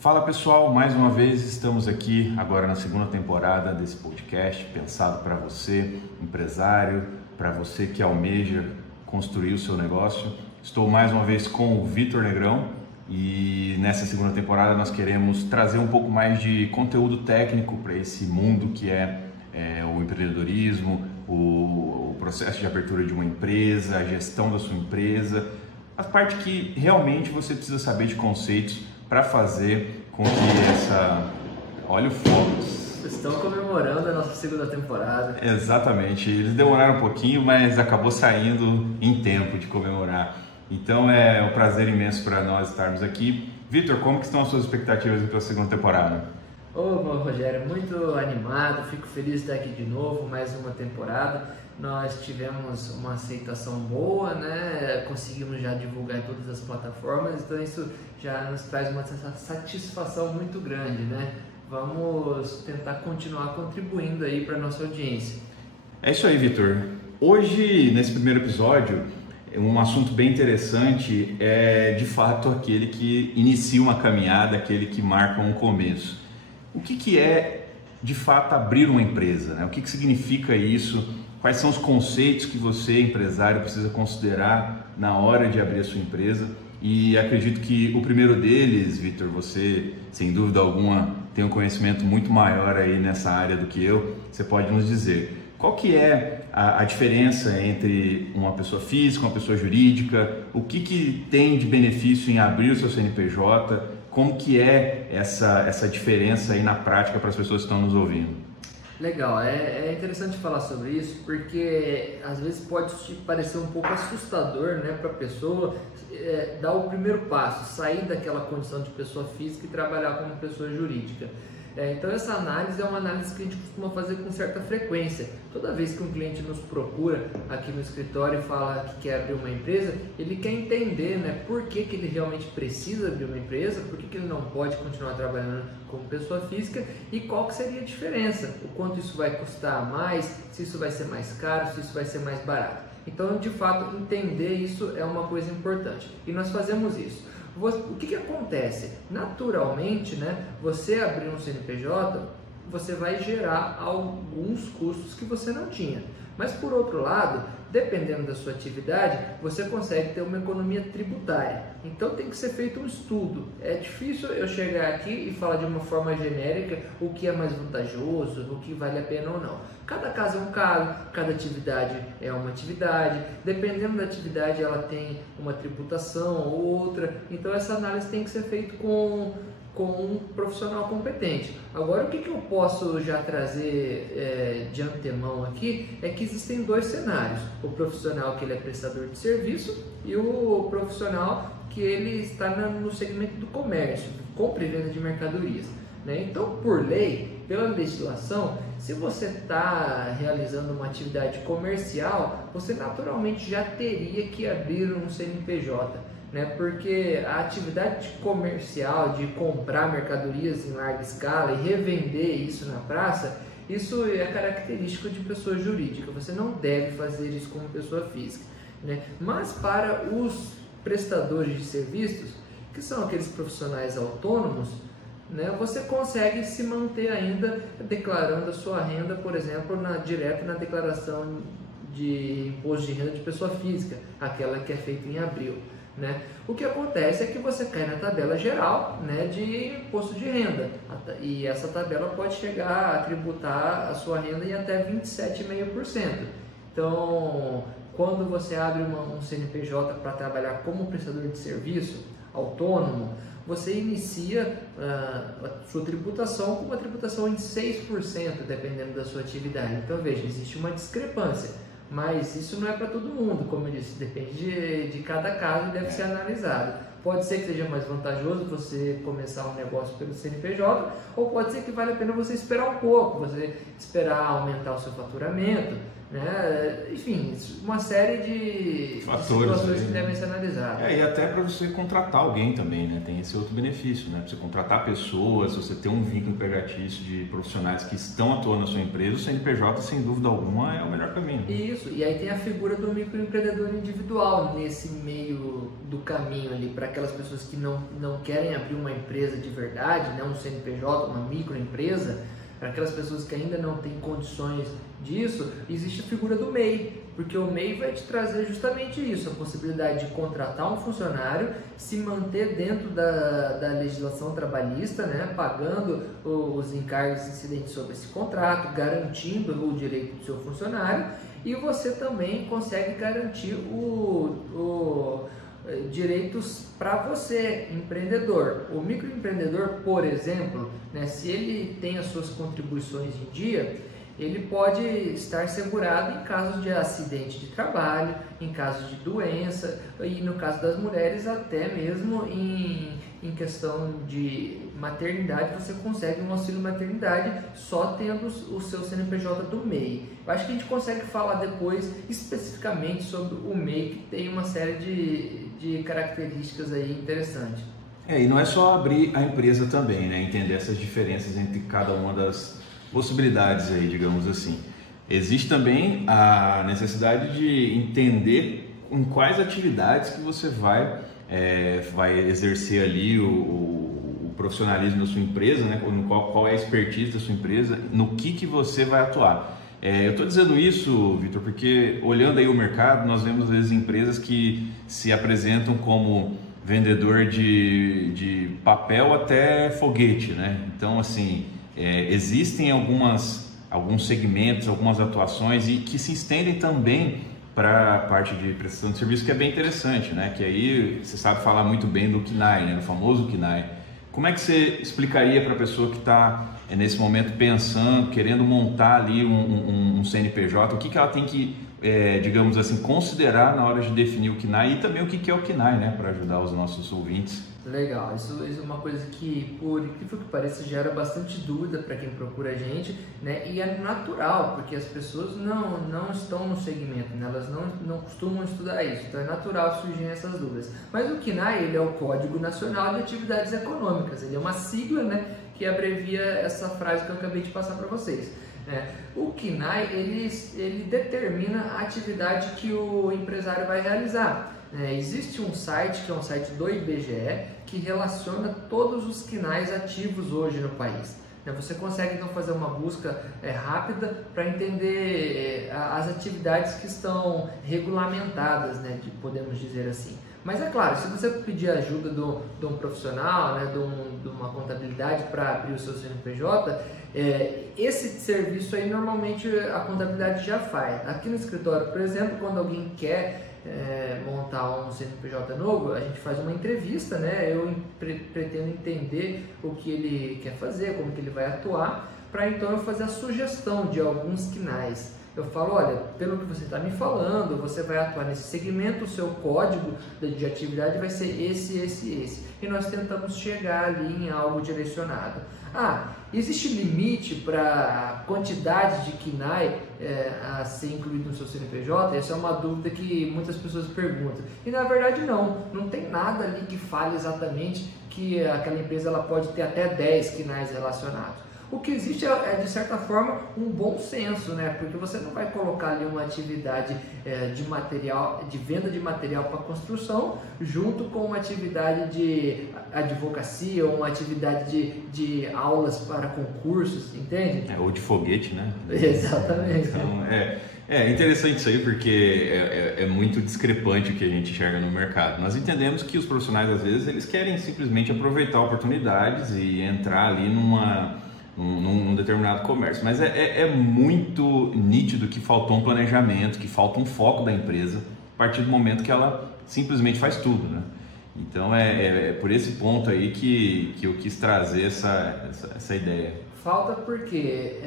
Fala pessoal, mais uma vez estamos aqui agora na segunda temporada desse podcast pensado para você, empresário, para você que almeja construir o seu negócio. Estou mais uma vez com o Vitor Negrão e nessa segunda temporada nós queremos trazer um pouco mais de conteúdo técnico para esse mundo que é o empreendedorismo, o processo de abertura de uma empresa, a gestão da sua empresa, a parte que realmente você precisa saber de conceitos para fazer com que Olha o fogo. Estão comemorando a nossa segunda temporada. Exatamente. Eles demoraram um pouquinho, mas acabou saindo em tempo de comemorar. Então é um prazer imenso para nós estarmos aqui. Vitor, como que estão as suas expectativas para a segunda temporada? Meu Rogério, muito animado, fico feliz de estar aqui de novo, mais uma temporada. Nós tivemos uma aceitação boa, né? Conseguimos já divulgar em todas as plataformas, então isso já nos traz uma satisfação muito grande, né? Vamos tentar continuar contribuindo aí para a nossa audiência. É isso aí, Vitor. Hoje, nesse primeiro episódio, um assunto bem interessante é, de fato, aquele que inicia uma caminhada, aquele que marca um começo. O que é, de fato, abrir uma empresa, né? O que significa isso? Quais são os conceitos que você, empresário, precisa considerar na hora de abrir a sua empresa? E acredito que o primeiro deles, Vitor, você, sem dúvida alguma, tem um conhecimento muito maior aí nessa área do que eu. Você pode nos dizer qual que é a diferença entre uma pessoa física, uma pessoa jurídica? O que tem de benefício em abrir o seu CNPJ? Como que é essa diferença aí na prática para as pessoas que estão nos ouvindo? Legal, é interessante falar sobre isso porque às vezes pode te parecer um pouco assustador, né, para a pessoa dar o primeiro passo, sair daquela condição de pessoa física e trabalhar como pessoa jurídica. Então essa análise é uma análise que a gente costuma fazer com certa frequência. Toda vez que um cliente nos procura aqui no escritório e fala que quer abrir uma empresa, ele quer entender, né, por que ele realmente precisa abrir uma empresa, por que ele não pode continuar trabalhando como pessoa física e qual que seria a diferença, o quanto isso vai custar mais, se isso vai ser mais caro, se isso vai ser mais barato. Então, de fato, entender isso é uma coisa importante e nós fazemos isso. O que acontece? Naturalmente, né, você abrir um CNPJ, você vai gerar alguns custos que você não tinha. Mas, por outro lado, dependendo da sua atividade, você consegue ter uma economia tributária. Então, tem que ser feito um estudo. É difícil eu chegar aqui e falar de uma forma genérica o que é mais vantajoso, o que vale a pena ou não. Cada caso é um caso, cada atividade é uma atividade. Dependendo da atividade, ela tem uma tributação ou outra. Então, essa análise tem que ser feita com um profissional competente. Agora, o que eu posso já trazer de antemão aqui é que existem dois cenários: o profissional que ele é prestador de serviço e o profissional que ele está no segmento do comércio, compra e venda de mercadorias, né? Então, por lei, pela legislação, se você está realizando uma atividade comercial, você naturalmente já teria que abrir um CNPJ, né? Porque a atividade comercial de comprar mercadorias em larga escala e revender isso na praça, isso é característico de pessoa jurídica. Você não deve fazer isso como pessoa física, né? Mas para os prestadores de serviços, que são aqueles profissionais autônomos, né, você consegue se manter ainda declarando a sua renda, por exemplo, direto na declaração de imposto de renda de pessoa física, aquela que é feita em abril, né? O que acontece é que você cai na tabela geral, né, de imposto de renda, e essa tabela pode chegar a tributar a sua renda em até 27,5%. Então, quando você abre um CNPJ para trabalhar como prestador de serviço autônomo, você inicia a sua tributação com uma tributação em 6%, dependendo da sua atividade. Então, veja, existe uma discrepância, mas isso não é para todo mundo, como eu disse, depende de cada caso e deve ser analisado. Pode ser que seja mais vantajoso você começar um negócio pelo CNPJ, ou pode ser que vale a pena você esperar um pouco, você esperar aumentar o seu faturamento, né? Enfim, uma série de fatores, situações que devem ser analisadas. E até para você contratar alguém também, né? Tem esse outro benefício, né? Pra você contratar pessoas, você ter um vínculo empregatício de profissionais que estão atuando na sua empresa, o CNPJ, sem dúvida alguma, é o melhor caminho. Isso, e aí tem a figura do microempreendedor individual nesse meio do caminho ali, para aquelas pessoas que não querem abrir uma empresa de verdade, né? Um CNPJ, uma microempresa. Para aquelas pessoas que ainda não têm condições disso, existe a figura do MEI, porque o MEI vai te trazer justamente isso, a possibilidade de contratar um funcionário, se manter dentro da legislação trabalhista, né, pagando os encargos incidentes sobre esse contrato, garantindo o direito do seu funcionário, e você também consegue garantir direitos para você, empreendedor. O microempreendedor, por exemplo, né, se ele tem as suas contribuições em dia, ele pode estar segurado em caso de acidente de trabalho, em caso de doença e, no caso das mulheres, até mesmo em questão de maternidade, você consegue um auxílio maternidade só tendo o seu CNPJ do MEI. Eu acho que a gente consegue falar depois especificamente sobre o MEI, que tem uma série de características aí interessantes. E não é só abrir a empresa também, né? Entender essas diferenças entre cada uma das possibilidades aí, digamos assim. Existe também a necessidade de entender em quais atividades que você vai exercer ali o profissionalismo da sua empresa, né? Qual é a expertise da sua empresa, no que você vai atuar. Eu estou dizendo isso, Vitor, porque olhando aí o mercado, nós vemos às vezes empresas que se apresentam como vendedor de papel até foguete, né? Então, assim, existem alguns segmentos, algumas atuações e que se estendem também para a parte de prestação de serviço, que é bem interessante, né? Que aí você sabe falar muito bem do KNAI, né? O famoso KNAI. Como é que você explicaria para a pessoa que está nesse momento pensando, querendo montar ali um CNPJ, o que ela tem que, digamos assim, considerar na hora de definir o KNAI e também o que é o KNAI, né? Para ajudar os nossos ouvintes. Legal, isso é uma coisa que, por incrível que pareça, gera bastante dúvida para quem procura a gente, né? E é natural, porque as pessoas não estão no segmento, né? Elas não costumam estudar isso, então é natural surgirem essas dúvidas. Mas o KNAI, ele é o Código Nacional de Atividades Econômicas, ele é uma sigla, né, que abrevia essa frase que eu acabei de passar para vocês. O KNAI, ele determina a atividade que o empresário vai realizar. Existe um site, que é um site do IBGE, que relaciona todos os KNAIs ativos hoje no país. Você consegue então fazer uma busca rápida para entender as atividades que estão regulamentadas, né, podemos dizer assim. Mas é claro, se você pedir ajuda de um profissional, né, de uma contabilidade para abrir o seu CNPJ, esse serviço aí normalmente a contabilidade já faz. Aqui no escritório, por exemplo, quando alguém quer montar um CNPJ novo, a gente faz uma entrevista, né? Eu pretendo entender o que ele quer fazer, como que ele vai atuar, para então eu fazer a sugestão de alguns KNAIs. Eu falo, olha, pelo que você está me falando, você vai atuar nesse segmento, o seu código de atividade vai ser esse. E nós tentamos chegar ali em algo direcionado. Existe limite para a quantidade de KNAI a ser incluído no seu CNPJ? Essa é uma dúvida que muitas pessoas perguntam. E na verdade não tem nada ali que fale exatamente que aquela empresa ela pode ter até 10 KNAIs relacionados. O que existe de certa forma, um bom senso, né? Porque você não vai colocar ali uma atividade de venda de material para construção junto com uma atividade de advocacia ou uma atividade de aulas para concursos, entende? Ou de foguete, né? Exatamente. Então, é interessante isso aí, porque é muito discrepante o que a gente enxerga no mercado. Nós entendemos que os profissionais, às vezes, eles querem simplesmente aproveitar oportunidades e entrar ali num determinado comércio, mas é muito nítido que faltou um planejamento, que falta um foco da empresa a partir do momento que ela simplesmente faz tudo, né? Então é por esse ponto aí que eu quis trazer essa ideia. Falta porque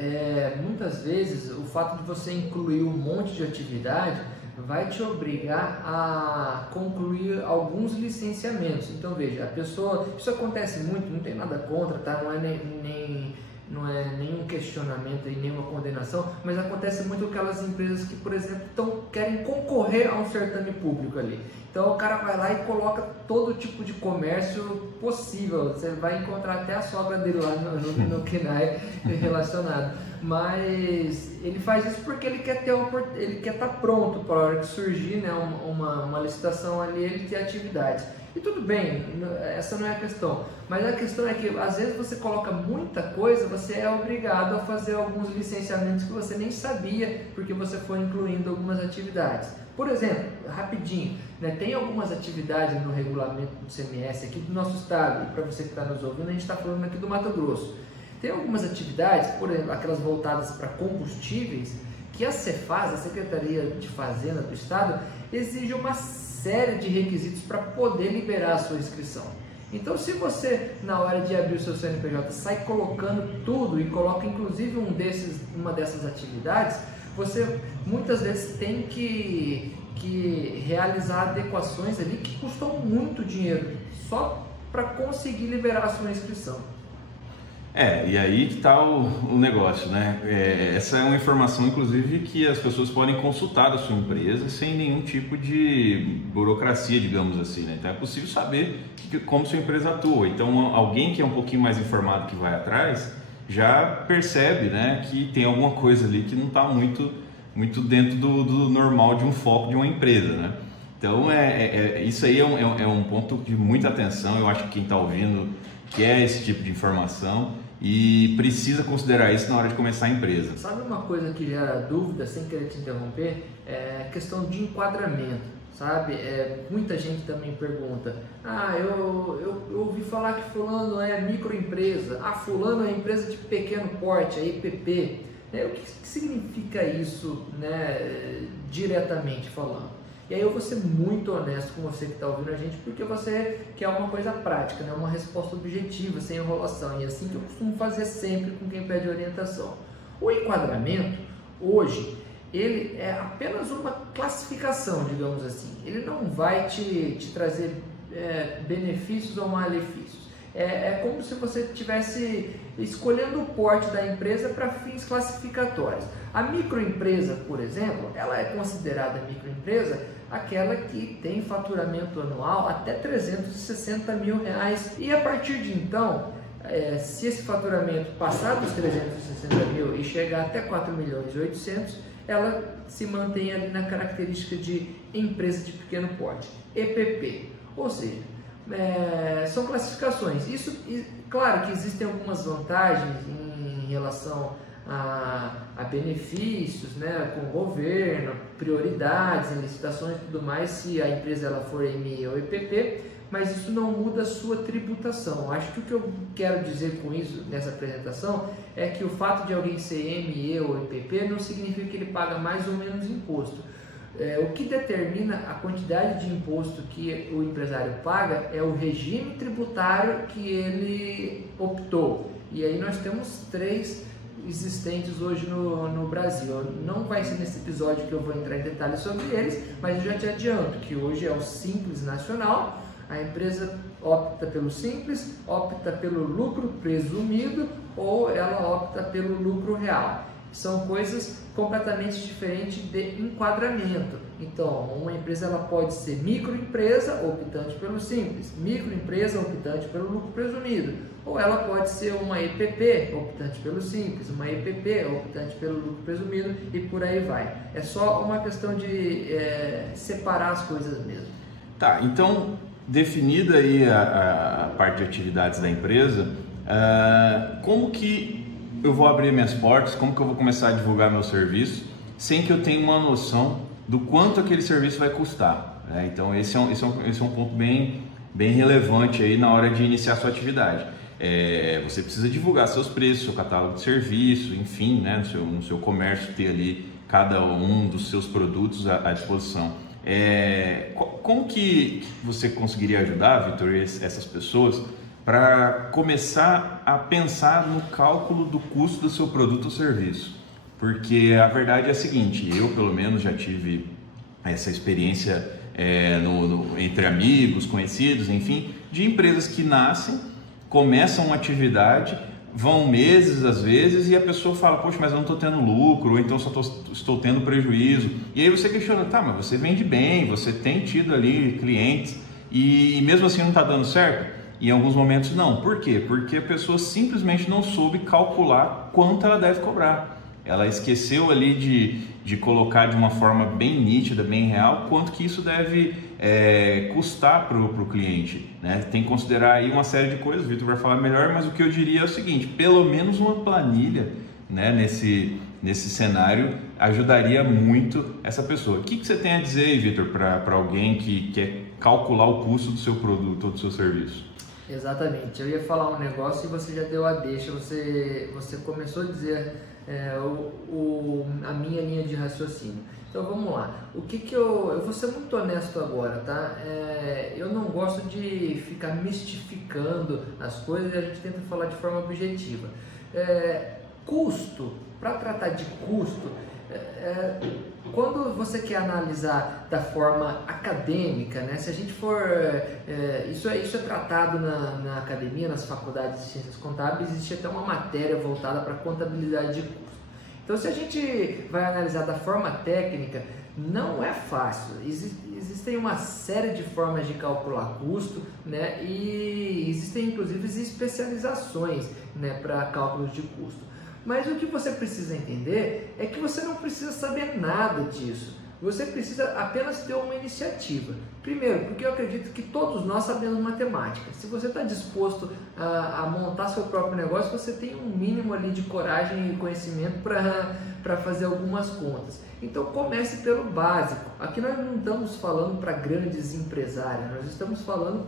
muitas vezes o fato de você incluir um monte de atividade vai te obrigar a concluir alguns licenciamentos. Então veja, a pessoa, isso acontece muito, não tem nada contra, tá? Não é nem não é nenhum questionamento e nenhuma condenação, mas acontece muito com aquelas empresas que, por exemplo, querem concorrer a um certame público ali. Então o cara vai lá e coloca todo tipo de comércio possível, você vai encontrar até a sogra dele lá no KNAI relacionado, mas ele faz isso porque ele quer estar pronto para a hora que surgir, né, uma licitação ali, ele ter atividades. E tudo bem, essa não é a questão, mas a questão é que às vezes você coloca muita coisa, você é obrigado a fazer alguns licenciamentos que você nem sabia, porque você foi incluindo algumas atividades. Por exemplo, rapidinho, né, tem algumas atividades no regulamento do CMS aqui do nosso estado, e para você que está nos ouvindo, a gente está falando aqui do Mato Grosso. Tem algumas atividades, por exemplo, aquelas voltadas para combustíveis, que a Cefaz, a Secretaria de Fazenda do estado, exige uma série de requisitos para poder liberar a sua inscrição. Então, se você, na hora de abrir o seu CNPJ, sai colocando tudo e coloca inclusive uma dessas atividades, você muitas vezes tem que realizar adequações ali que custam muito dinheiro, só para conseguir liberar a sua inscrição. E aí que está o negócio, né? Essa é uma informação, inclusive, que as pessoas podem consultar da sua empresa sem nenhum tipo de burocracia, digamos assim, né? Então é possível saber como sua empresa atua. Então alguém que é um pouquinho mais informado que vai atrás já percebe, né, que tem alguma coisa ali que não está muito dentro do normal de um foco de uma empresa, né? Então isso aí é um ponto de muita atenção. Eu acho que quem está ouvindo quer esse tipo de informação e precisa considerar isso na hora de começar a empresa. Sabe uma coisa que gera dúvida, sem querer te interromper, é a questão de enquadramento, sabe? Muita gente também pergunta, eu ouvi falar que fulano é microempresa, fulano é empresa de pequeno porte, é EPP. O que significa isso, né, diretamente falando? E aí eu vou ser muito honesto com você que está ouvindo a gente, porque você quer uma coisa prática, né? Uma resposta objetiva, sem enrolação. E é assim que eu costumo fazer sempre com quem pede orientação. O enquadramento, hoje, ele é apenas uma classificação, digamos assim. Ele não vai te trazer benefícios ou malefícios. É como se você estivesse escolhendo o porte da empresa para fins classificatórios. A microempresa, por exemplo, ela é considerada microempresa aquela que tem faturamento anual até R$360 mil. E a partir de então, se esse faturamento passar dos 360 mil e chegar até 4.800.000, ela se mantém ali na característica de empresa de pequeno porte, EPP. Ou seja, são classificações. Isso, claro que existem algumas vantagens em relação a benefícios, né, com o governo, prioridades em licitações e tudo mais, se a empresa ela for ME ou EPP, mas isso não muda a sua tributação. Acho que o que eu quero dizer com isso nessa apresentação é que o fato de alguém ser ME ou EPP não significa que ele paga mais ou menos imposto. O que determina a quantidade de imposto que o empresário paga é o regime tributário que ele optou. E aí nós temos 3 existentes hoje no Brasil. Não vai ser nesse episódio que eu vou entrar em detalhes sobre eles, mas eu já te adianto que hoje é o Simples Nacional. A empresa opta pelo Simples, opta pelo lucro presumido ou ela opta pelo lucro real. São coisas completamente diferentes de enquadramento. Então, uma empresa ela pode ser microempresa, optante pelo Simples, microempresa, optante pelo lucro presumido, ou ela pode ser uma EPP, optante pelo Simples, uma EPP, optante pelo lucro presumido, e por aí vai. É só uma questão de separar as coisas mesmo. Tá, então, definida aí a parte de atividades da empresa, como que eu vou abrir minhas portas, como que eu vou começar a divulgar meu serviço, sem que eu tenha uma noção do quanto aquele serviço vai custar, né? Então esse é um ponto bem relevante aí na hora de iniciar a sua atividade. Você precisa divulgar seus preços, seu catálogo de serviço, enfim, né? no seu comércio ter ali cada um dos seus produtos à disposição. Como que você conseguiria ajudar, Vitor, essas pessoas para começar a pensar no cálculo do custo do seu produto ou serviço? Porque a verdade é a seguinte, eu pelo menos já tive essa experiência entre amigos, conhecidos, enfim, de empresas que nascem, começam uma atividade, vão meses às vezes e a pessoa fala, poxa, mas eu não estou tendo lucro, ou então só estou tendo prejuízo. E aí você questiona, tá, mas você vende bem, você tem tido ali clientes e mesmo assim não está dando certo? E em alguns momentos não. Por quê? Porque a pessoa simplesmente não soube calcular quanto ela deve cobrar. Ela esqueceu ali de colocar de uma forma bem nítida, bem real, quanto que isso deve custar para o cliente, né? Tem que considerar aí uma série de coisas, o Vitor vai falar melhor, mas o que eu diria é o seguinte, pelo menos uma planilha, né, nesse cenário ajudaria muito essa pessoa. O que você tem a dizer aí, Vitor, para alguém que quer calcular o custo do seu produto ou do seu serviço? Exatamente, eu ia falar um negócio e você já deu a deixa, você começou a dizer a minha linha de raciocínio. Então vamos lá, eu vou ser muito honesto agora, tá? Eu não gosto de ficar mistificando as coisas e a gente tenta falar de forma objetiva. Custo, para tratar de custo, quando você quer analisar da forma acadêmica, né? Se a gente for, isso é tratado na academia, nas faculdades de ciências contábeis, existe até uma matéria voltada para contabilidade de custo. Então, se a gente vai analisar da forma técnica, não é fácil. Existem uma série de formas de calcular custo, né? E existem inclusive especializações, né, para cálculos de custo. Mas o que você precisa entender é que você não precisa saber nada disso. Você precisa apenas ter uma iniciativa. Primeiro, porque eu acredito que todos nós sabemos matemática. Se você está disposto a montar seu próprio negócio, você tem um mínimo ali de coragem e conhecimento para fazer algumas contas. Então comece pelo básico. Aqui nós não estamos falando para grandes empresários, nós estamos falando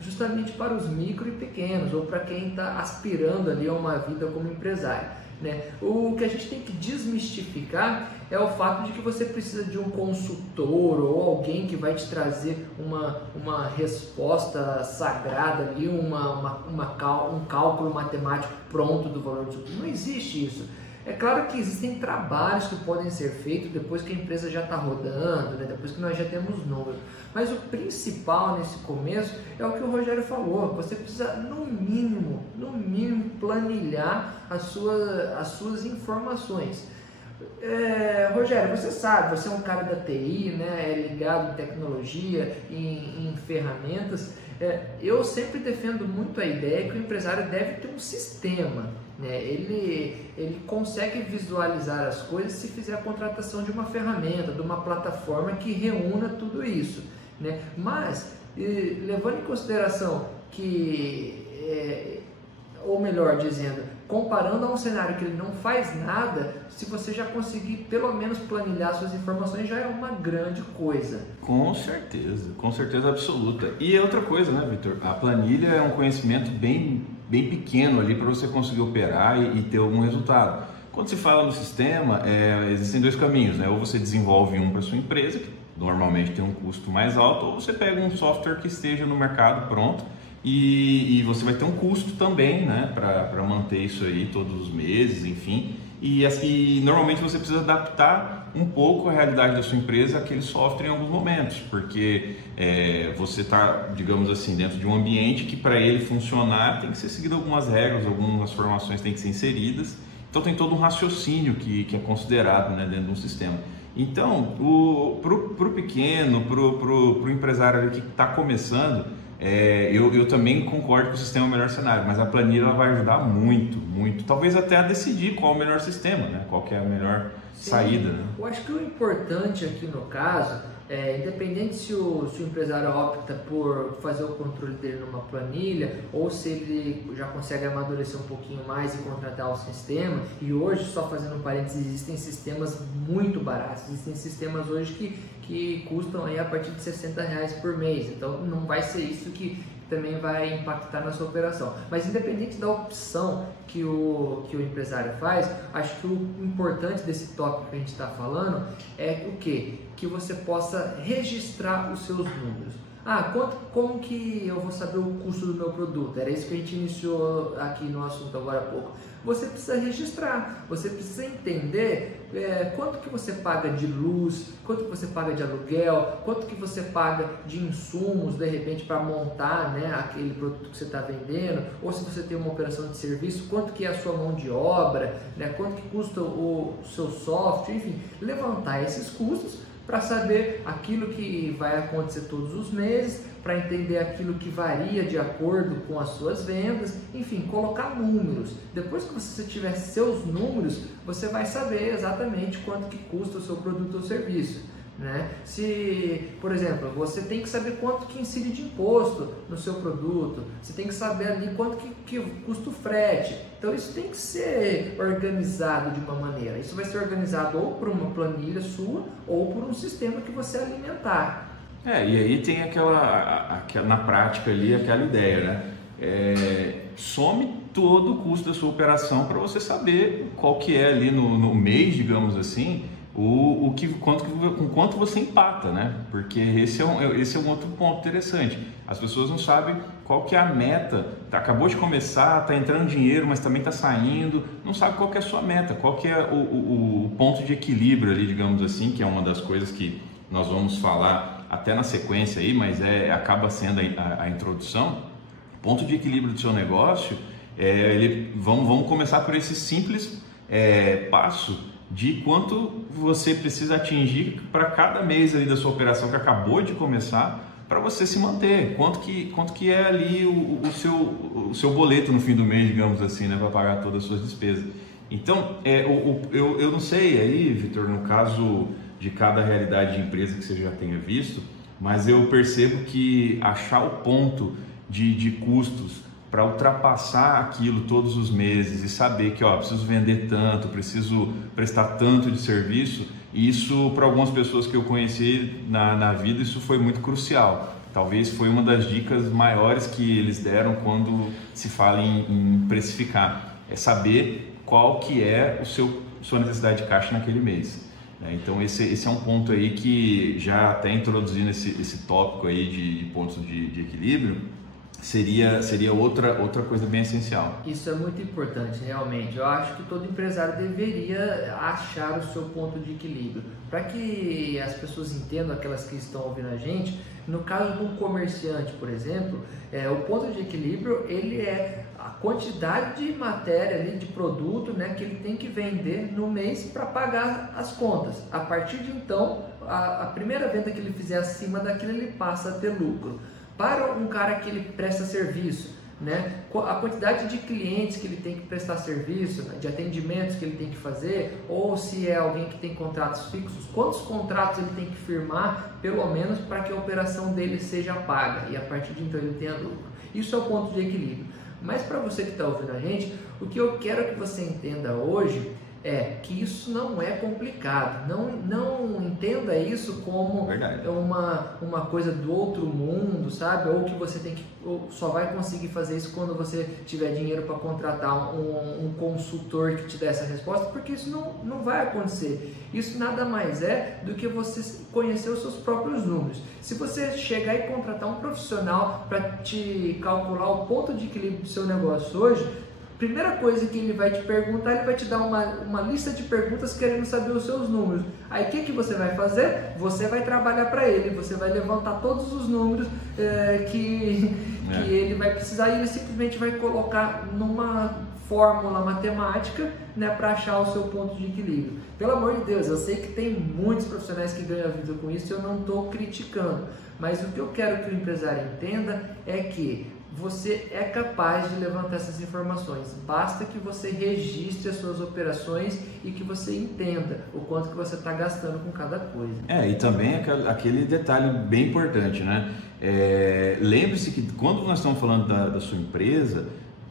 justamente para os micro e pequenos, ou para quem está aspirando ali a uma vida como empresário. Né? O que a gente tem que desmistificar é o fato de que você precisa de um consultor ou alguém que vai te trazer uma resposta sagrada ali, um cálculo matemático pronto do valor do seu custo. Não existe isso. É claro que existem trabalhos que podem ser feitos depois que a empresa já está rodando, né? Depois que nós já temos números. Mas o principal nesse começo é o que o Rogério falou. Você precisa, no mínimo, planilhar as suas informações. Rogério, você sabe, você é um cara da TI, né? É ligado em tecnologia, em ferramentas. Eu sempre defendo muito a ideia que o empresário deve ter um sistema. Ele consegue visualizar as coisas se fizer a contratação de uma ferramenta, de uma plataforma que reúna tudo isso, né? Mas, levando em consideração que, ou melhor dizendo, comparando a um cenário que ele não faz nada, se você já conseguir pelo menos planilhar suas informações, já é uma grande coisa. Com certeza absoluta. E outra coisa, né, Vitor? A planilha é um conhecimento bem pequeno ali para você conseguir operar e ter algum resultado. Quando se fala no sistema, existem dois caminhos, né? Ou você desenvolve um para sua empresa, que normalmente tem um custo mais alto, ou você pega um software que esteja no mercado pronto e você vai ter um custo também, né, para manter isso aí todos os meses, enfim. E normalmente você precisa adaptar um pouco a realidade da sua empresa àquele software em alguns momentos, porque você está, digamos assim, dentro de um ambiente que para ele funcionar tem que ser seguido algumas regras, algumas informações têm que ser inseridas. Então tem todo um raciocínio que é considerado, né, dentro de um sistema. Então, para o pequeno, para o empresário que está começando, eu também concordo que o sistema é o melhor cenário, mas a planilha ela vai ajudar muito. Talvez até a decidir qual é o melhor sistema, né? Qual que é a melhor saída. Né? Eu acho que o importante aqui no caso, independente se o empresário opta por fazer o controle dele numa planilha ou se ele já consegue amadurecer um pouquinho mais e contratar o sistema, e hoje, só fazendo um parênteses, existem sistemas muito baratos, existem sistemas hoje que custam aí a partir de R$60 por mês, então não vai ser isso que também vai impactar na sua operação. Mas independente da opção que o empresário faz, acho que o importante desse tópico que a gente está falando é o quê? Que você possa registrar os seus números. Como que eu vou saber o custo do meu produto? Era isso que a gente iniciou aqui no assunto agora há pouco. Você precisa registrar, você precisa entender quanto que você paga de luz, quanto que você paga de aluguel, quanto que você paga de insumos, de repente, para montar, né, aquele produto que você está vendendo, ou se você tem uma operação de serviço, quanto que é a sua mão de obra, né, quanto que custa o seu software, enfim, levantar esses custos para saber aquilo que vai acontecer todos os meses, para entender aquilo que varia de acordo com as suas vendas, enfim, colocar números. Depois que você tiver seus números, você vai saber exatamente quanto que custa o seu produto ou serviço, né? Se, por exemplo, você tem que saber quanto que incide de imposto no seu produto, você tem que saber ali quanto que custa o frete. Então isso tem que ser organizado de uma maneira. Isso vai ser organizado ou por uma planilha sua ou por um sistema que você alimentar. E aí tem aquela na prática ali, aquela ideia, né? Some todo o custo da sua operação para você saber qual que é ali no mês, digamos assim, com quanto você empata, né? Porque esse é um outro ponto interessante. As pessoas não sabem qual que é a meta. Acabou de começar, está entrando dinheiro, mas também está saindo. Não sabe qual que é a sua meta, qual que é o ponto de equilíbrio ali, digamos assim, que é uma das coisas que nós vamos falar até na sequência aí, mas acaba sendo a introdução. Ponto de equilíbrio do seu negócio, vamos começar por esse simples passo de quanto você precisa atingir para cada mês ali da sua operação que acabou de começar, para você se manter, quanto que é ali o seu boleto no fim do mês, digamos assim, né, para pagar todas as suas despesas. Então, eu não sei aí, Vitor, no caso de cada realidade de empresa que você já tenha visto, mas eu percebo que achar o ponto de custos para ultrapassar aquilo todos os meses e saber que preciso vender tanto, preciso prestar tanto de serviço, isso para algumas pessoas que eu conheci na vida, isso foi muito crucial. Talvez foi uma das dicas maiores que eles deram quando se fala em precificar, é saber qual que é sua necessidade de caixa naquele mês. Então esse é um ponto aí que, já até introduzindo esse tópico aí de pontos de equilíbrio, seria outra coisa bem essencial. Isso é muito importante, realmente. Eu acho que todo empresário deveria achar o seu ponto de equilíbrio. Para que as pessoas entendam, aquelas que estão ouvindo a gente, no caso de um comerciante, por exemplo, o ponto de equilíbrio, ele é a quantidade de matéria ali, de produto, né, que ele tem que vender no mês para pagar as contas. A partir de então, a primeira venda que ele fizer acima daquilo, ele passa a ter lucro. Para um cara que ele presta serviço, né, a quantidade de clientes que ele tem que prestar serviço, né, de atendimentos que ele tem que fazer, ou se é alguém que tem contratos fixos, quantos contratos ele tem que firmar, pelo menos, para que a operação dele seja paga e a partir de então ele tenha lucro. Isso é o ponto de equilíbrio. Mas para você que está ouvindo a gente, o que eu quero que você entenda hoje é que isso não é complicado. Não entenda isso como uma coisa do outro mundo, sabe? Ou que você só vai conseguir fazer isso quando você tiver dinheiro para contratar um consultor que te dê essa resposta, porque isso não vai acontecer. Isso nada mais é do que você conhecer os seus próprios números. Se você chegar e contratar um profissional para te calcular o ponto de equilíbrio do seu negócio hoje, primeira coisa que ele vai te perguntar, ele vai te dar uma lista de perguntas querendo saber os seus números. Aí o que você vai fazer? Você vai trabalhar para ele, você vai levantar todos os números que ele vai precisar e ele simplesmente vai colocar numa fórmula matemática, né, para achar o seu ponto de equilíbrio. Pelo amor de Deus, eu sei que tem muitos profissionais que ganham a vida com isso, eu não estou criticando, mas o que eu quero que o empresário entenda é que você é capaz de levantar essas informações, basta que você registre as suas operações e que você entenda o quanto que você está gastando com cada coisa. E também aquele detalhe bem importante, né? Lembre-se que quando nós estamos falando da sua empresa,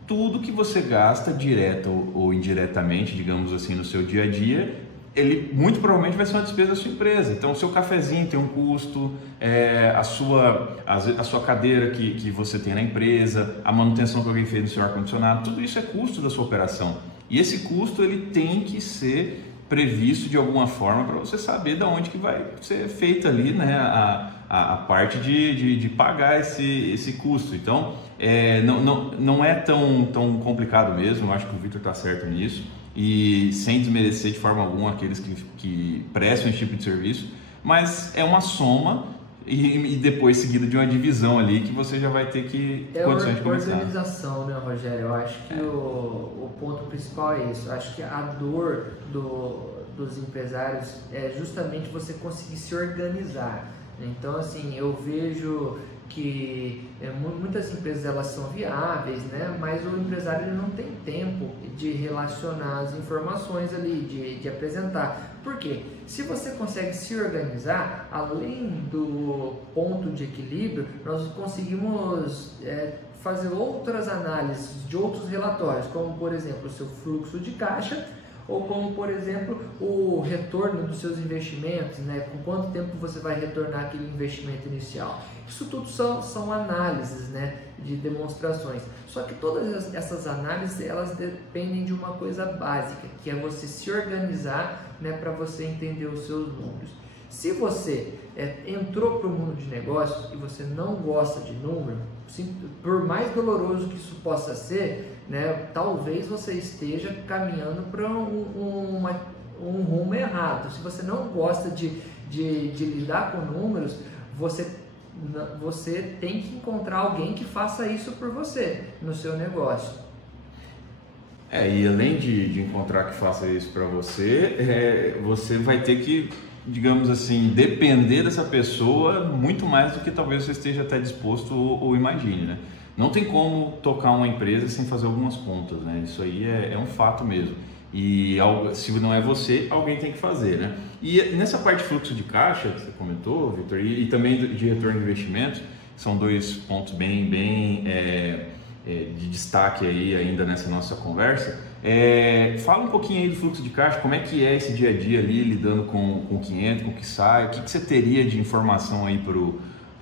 tudo que você gasta direta ou indiretamente, digamos assim, no seu dia a dia, ele muito provavelmente vai ser uma despesa da sua empresa. Então, o seu cafezinho tem um custo, a sua cadeira que você tem na empresa, a manutenção que alguém fez no seu ar-condicionado, tudo isso é custo da sua operação. E esse custo ele tem que ser previsto de alguma forma para você saber de onde que vai ser feita ali, né, a parte de pagar esse custo. Então, não é tão complicado mesmo, eu acho que o Victor está certo nisso, e sem desmerecer de forma alguma aqueles que prestam esse tipo de serviço, mas é uma soma e depois seguido de uma divisão ali que você já vai ter que condições de começar. É organização, né, Rogério? Eu acho que o ponto principal é isso. Eu acho que a dor dos empresários é justamente você conseguir se organizar. Então, assim, eu vejo que muitas empresas elas são viáveis, né? Mas o empresário ele não tem tempo de relacionar as informações ali, de apresentar. Por quê? Se você consegue se organizar, além do ponto de equilíbrio, nós conseguimos fazer outras análises de outros relatórios, como por exemplo o seu fluxo de caixa, ou como, por exemplo, o retorno dos seus investimentos, né? Com quanto tempo você vai retornar aquele investimento inicial. Isso tudo são análises, né? De demonstrações. Só que todas essas análises, elas dependem de uma coisa básica, que é você se organizar, né? Para você entender os seus números. Se você entrou para o mundo de negócios e você não gosta de número, por mais doloroso que isso possa ser, né, talvez você esteja caminhando para um rumo errado. Se você não gosta de lidar com números, você tem que encontrar alguém que faça isso por você no seu negócio. E além de encontrar que faça isso para você, você vai ter que, digamos assim, depender dessa pessoa muito mais do que talvez você esteja até disposto ou imagine, né? Não tem como tocar uma empresa sem fazer algumas contas, né? Isso aí é um fato mesmo. E se não é você, alguém tem que fazer, né? E nessa parte de fluxo de caixa que você comentou, Victor, e também de retorno de investimento, são dois pontos bem de destaque aí ainda nessa nossa conversa. Fala um pouquinho aí do fluxo de caixa, como é que é esse dia a dia ali, lidando com o que entra, com o que sai, o que você teria de informação aí para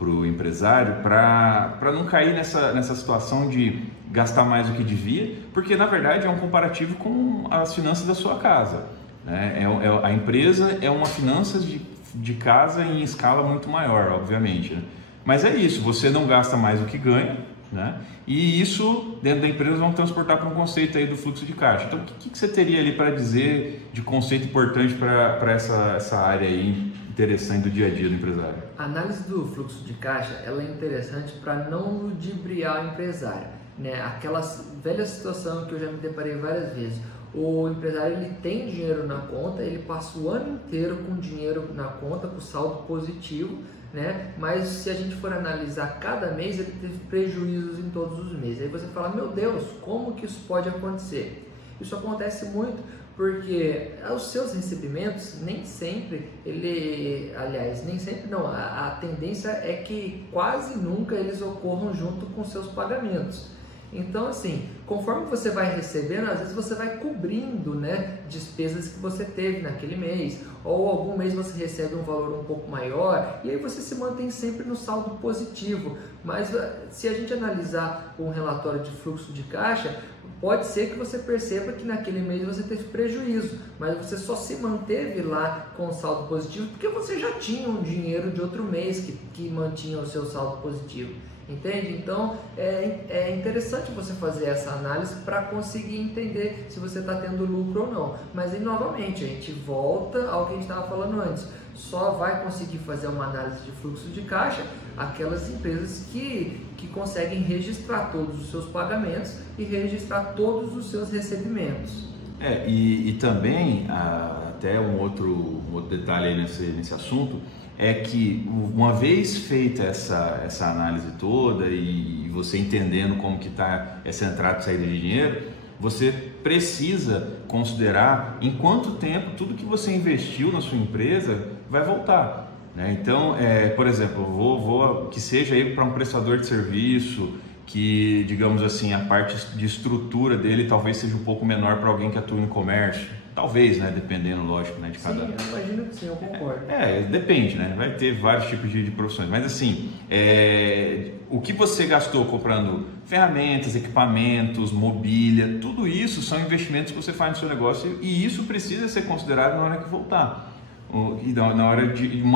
o empresário para não cair nessa situação de gastar mais do que devia, porque na verdade é um comparativo com as finanças da sua casa, né? A empresa é uma finanças de casa em escala muito maior, obviamente, né? Mas é isso, você não gasta mais do que ganha, né? E isso dentro da empresa vão transportar para um conceito aí do fluxo de caixa. Então, o que você teria ali para dizer de conceito importante para essa área aí interessante do dia a dia do empresário? A análise do fluxo de caixa ela é interessante para não ludibriar o empresário, né? Aquela velha situação que eu já me deparei várias vezes. O empresário ele tem dinheiro na conta, ele passa o ano inteiro com dinheiro na conta, com saldo positivo, né? Mas se a gente for analisar cada mês, ele teve prejuízos em todos os meses. Aí você fala, meu Deus, como que isso pode acontecer? Isso acontece muito porque os seus recebimentos nem sempre nem sempre não, a tendência é que quase nunca eles ocorram junto com seus pagamentos. Então, assim, conforme você vai recebendo, às vezes você vai cobrindo, né, despesas que você teve naquele mês, ou algum mês você recebe um valor um pouco maior, e aí você se mantém sempre no saldo positivo. Mas se a gente analisar um relatório de fluxo de caixa, pode ser que você perceba que naquele mês você teve prejuízo, mas você só se manteve lá com o saldo positivo porque você já tinha um dinheiro de outro mês que mantinha o seu saldo positivo. Entende? Então é interessante você fazer essa análise para conseguir entender se você está tendo lucro ou não. Mas aí novamente a gente volta ao que a gente estava falando antes. Só vai conseguir fazer uma análise de fluxo de caixa aquelas empresas que conseguem registrar todos os seus pagamentos e registrar todos os seus recebimentos. E também até um outro detalhe aí nesse assunto é que uma vez feita essa análise toda e você entendendo como que está essa entrada e saída de dinheiro, você precisa considerar em quanto tempo tudo que você investiu na sua empresa vai voltar, né? Então, por exemplo, vou que seja aí para um prestador de serviço que, digamos assim, a parte de estrutura dele talvez seja um pouco menor para alguém que atua em comércio. Talvez, né? Dependendo, lógico, né? De cada... Sim, eu imagino que sim, eu concordo. Depende, né? Vai ter vários tipos de profissões. Mas assim, o que você gastou comprando ferramentas, equipamentos, mobília, tudo isso são investimentos que você faz no seu negócio e isso precisa ser considerado na hora que voltar. e na hora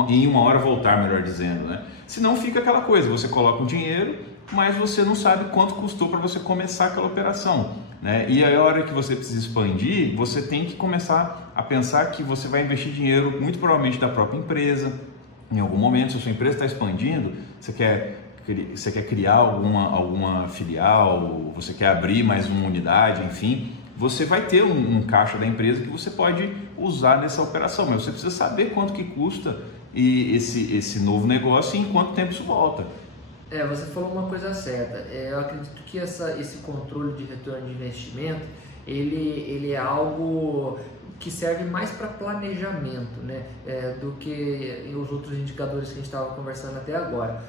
em uma hora voltar, melhor dizendo, né? Senão fica aquela coisa, você coloca um dinheiro, mas você não sabe quanto custou para você começar aquela operação, né? E aí, a hora que você precisa expandir, você tem que começar a pensar que você vai investir dinheiro, muito provavelmente da própria empresa. Em algum momento, se a sua empresa está expandindo, você quer criar alguma filial, você quer abrir mais uma unidade, enfim, você vai ter um caixa da empresa que você pode usar nessa operação, mas você precisa saber quanto que custa esse novo negócio e em quanto tempo isso volta. Você falou uma coisa certa. Eu acredito que esse controle de retorno de investimento, ele é algo que serve mais para planejamento, né, do que os outros indicadores que a gente estava conversando até agora.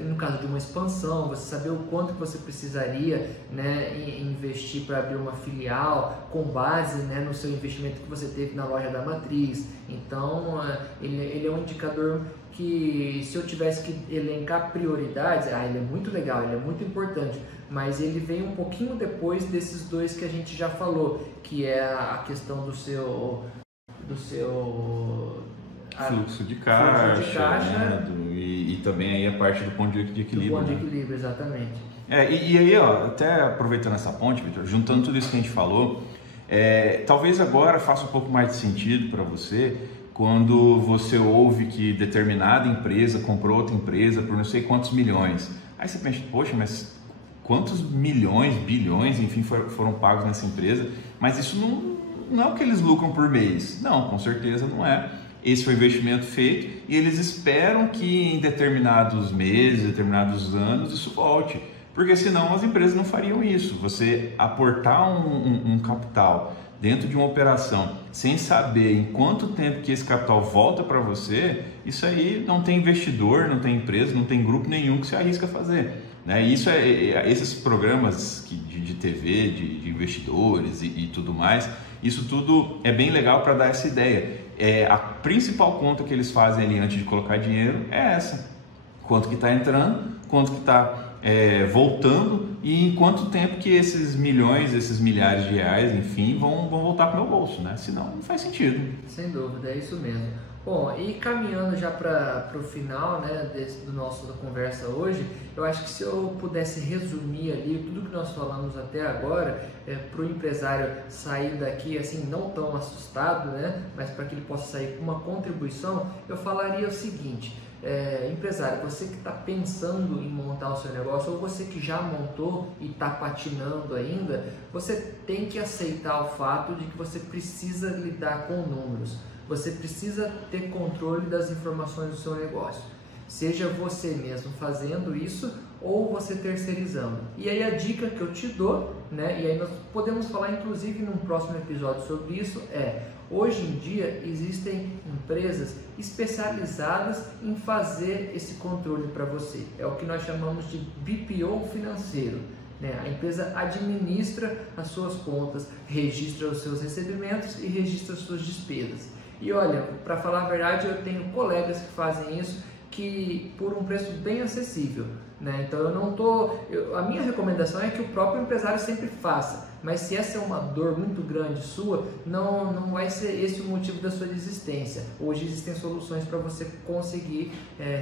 No caso de uma expansão, você saber o quanto que você precisaria, né, investir para abrir uma filial com base, né, no seu investimento que você teve na loja da matriz. Então, ele é um indicador que, se eu tivesse que elencar prioridades, ele é muito legal, ele é muito importante, mas ele vem um pouquinho depois desses dois que a gente já falou, que é a questão do seu fluxo de caixa, né? E também aí a parte do ponto de equilíbrio. Do ponto de equilíbrio, exatamente. E aí, até aproveitando essa ponte, Vitor, juntando tudo isso que a gente falou, talvez agora faça um pouco mais de sentido para você quando você ouve que determinada empresa comprou outra empresa por não sei quantos milhões. Aí você pensa, poxa, mas quantos milhões, bilhões, enfim, foram pagos nessa empresa? Mas isso não é o que eles lucram por mês. Não, com certeza não é. Esse foi o investimento feito e eles esperam que em determinados meses, determinados anos, isso volte. Porque senão as empresas não fariam isso. Você aportar um capital dentro de uma operação sem saber em quanto tempo que esse capital volta para você, isso aí não tem investidor, não tem empresa, não tem grupo nenhum que se arrisca a fazer, né? Isso esses programas de TV, de investidores e tudo mais, isso tudo é bem legal para dar essa ideia. A principal conta que eles fazem ali antes de colocar dinheiro é essa: quanto que está entrando, quanto que está voltando e em quanto tempo que esses milhões, esses milhares de reais, enfim, vão voltar para o meu bolso, né? Senão não faz sentido. Sem dúvida, é isso mesmo. Bom, e caminhando já para o final, né, da nossa conversa hoje, eu acho que se eu pudesse resumir ali tudo que nós falamos até agora, para o empresário sair daqui assim não tão assustado, né, mas para que ele possa sair com uma contribuição, eu falaria o seguinte: empresário, você que está pensando em montar o seu negócio, ou você que já montou e está patinando ainda, você tem que aceitar o fato de que você precisa lidar com números. Você precisa ter controle das informações do seu negócio, seja você mesmo fazendo isso ou você terceirizando. E aí a dica que eu te dou, né, e aí nós podemos falar inclusive num próximo episódio sobre isso, hoje em dia existem empresas especializadas em fazer esse controle para você. É o que nós chamamos de BPO financeiro. A empresa administra as suas contas, registra os seus recebimentos e registra as suas despesas. E olha, para falar a verdade, eu tenho colegas que fazem isso por um preço bem acessível, né? Então a minha recomendação é que o próprio empresário sempre faça, mas se essa é uma dor muito grande sua, não vai ser esse o motivo da sua desistência. Hoje existem soluções para você conseguir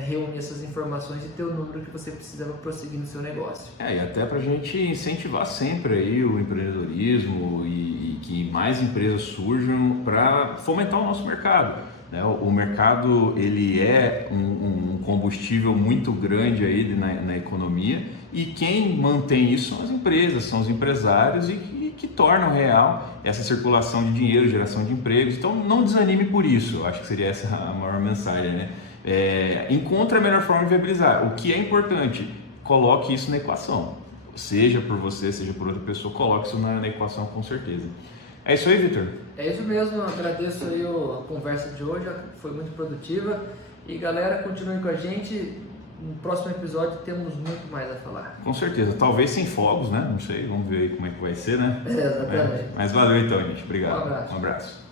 reunir essas informações e ter o número que você precisa para prosseguir no seu negócio. E até para a gente incentivar sempre aí o empreendedorismo e que mais empresas surjam para fomentar o nosso mercado. O mercado, ele é um combustível muito grande aí na economia, e quem mantém isso são as empresas, são os empresários e que tornam real essa circulação de dinheiro, geração de empregos. Então não desanime por isso, eu acho que seria essa a maior mensagem, né? Encontre a melhor forma de viabilizar. O que é importante, coloque isso na equação, seja por você, seja por outra pessoa, coloque isso na equação com certeza. É isso aí, Vitor? É isso mesmo, agradeço aí a conversa de hoje, foi muito produtiva. E galera, continue com a gente, no próximo episódio temos muito mais a falar. Com certeza, talvez sem fogos, né? Não sei, vamos ver aí como é que vai ser, né? Exatamente. Mas valeu então, gente. Obrigado. Um abraço.